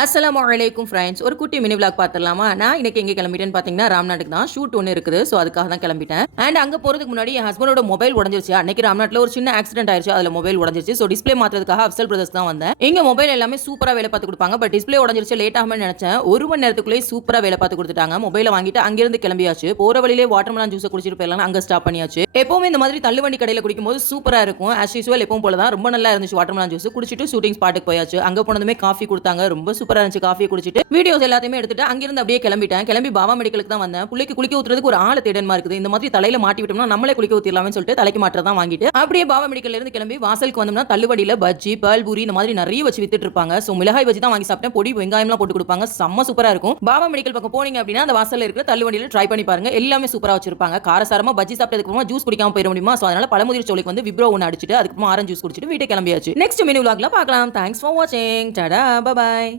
அஸ்ஸலாமு ஃப்ரெண்ட்ஸ். ஒரு குட்டி மினி விளாக் பார்த்துடலாமா? நான் இன்னைக்கு எங்கே கிளம்பிட்டேன்னு பார்த்தீங்கன்னா, ராம்நாட்டுக்கு தான். ஷூட் ஒன்று இருக்குது. ஸோ அதுக்காக தான் கிளம்பிட்டேன். அண்ட் அங்கே போகிறதுக்கு முன்னாடி என் ஹஸ்பண்டோட மொபைல் உடஞ்சிருச்சு. அன்னைக்கு ராம்நாட்டில் ஒரு சின்ன ஆக்சிடென்ட் ஆயிடுச்சு. அதில் மொபைல் உடஞ்சிருச்சு. ஸோ டிஸ்பிளே மாற்றுறதுக்காக அப்சல் பிரதர்ஸ் தான் வந்தேன். இங்கே மொபைல் எல்லாமே சூப்பராக வேலை பார்த்து கொடுப்பாங்க. பட் டிஸ்பிளே உடஞ்சிருச்சு, லேட் ஆகும்னு நினைச்சேன். ஒரு மணி நேரத்துக்குள்ளே சூப்பராக வேலை பார்த்து கொடுத்துட்டாங்க. மொபைலை வாங்கிட்டு அங்கிருந்து கிளம்பியாச்சு. போகிற வழியிலே வாட்டர்மெலன் ஜூஸை குடிச்சிட்டு போயிடலாம், அங்கே ஸ்டாப் பண்ணியாச்சு. எப்பவுமே இந்த மாதிரி தள்ளுவண்டி கடையில் குடிக்கும்போது சூப்பராக இருக்கும். ஆஸ் யூசுவல் எப்பவும் போல தான் ரொம்ப நல்லா இருந்துச்சு. வாட்டர்மெலன் ஜூஸ் குடிச்சிட்டு ஷூட்டிங் ஸ்பாட்டுக்கு போயாச்சு. அங்கே போனதுமே காஃபி கொடுத்தாங்க. ரொம்ப சூப்பராக இருந்துச்சு. காஃபி குடிச்சிட்டு வீடியோஸ் எல்லாத்தையுமே எடுத்துட்டு அங்கிருந்து அப்படியே கிளம்பிட்டேன். கிளம்பி பாபா மெடிக்கலுக்கு தான் வந்தேன். புள்ளைக்கு குளிக்க ஊத்துறதுக்கு ஒரு ஆளு தேடமா இருக்குது. இந்த மாதிரி தலையில மாட்டி விட்டோம்னா நம்மளே குளிக்க ஊத்திடலாம்னு சொல்லிட்டு தலைக்கு மாற்றதான் வாங்கிட்டு அப்படியே பாபா மெடிக்கல்ல இருந்து கிளம்பி வாசலுக்கு வந்தோம்னா தள்ளுவடியில பஜ்ஜி, பால்பூரி இந்த மாதிரி நிறைய வச்சு வித்துட்டு இருப்பாங்க. சோ மிளகாய் பஜ்ஜி தான் வாங்கி சாப்பிட்டேன். பொடி வெங்காயம்லாம் போட்டு கொடுப்பாங்க. செம்ம சூப்பரா இருக்கும். பாபா மெடிக்கல் பக்கம் போனீங்க அப்படின்னா அந்த வாசல்ல இருக்கிற தள்ளுவடியில ட்ரை பண்ணி பாருங்க. எல்லாமே சூப்பரா வச்சிருப்பாங்க. காரசாரமா பஜ்ஜி சாப்பிட்டதுக்கு அப்புறமா ஜூஸ் குடிக்காம போயிட முடியுமா? சோ அதனால பழமுதிர் சோலைக்கு வந்து விப்ரோ ஒன்று அடிச்சிட்டு அதுக்கப்புறம் ஆரஞ்சு ஜூஸ் குடிச்சிட்டு வீட்டுக்கு கிளம்பியாச்சு. நெக்ஸ்ட் மெனு விளாக்ல பார்க்கலாம். தேங்க்ஸ் ஃபார் வாட்சிங். Tata, by by.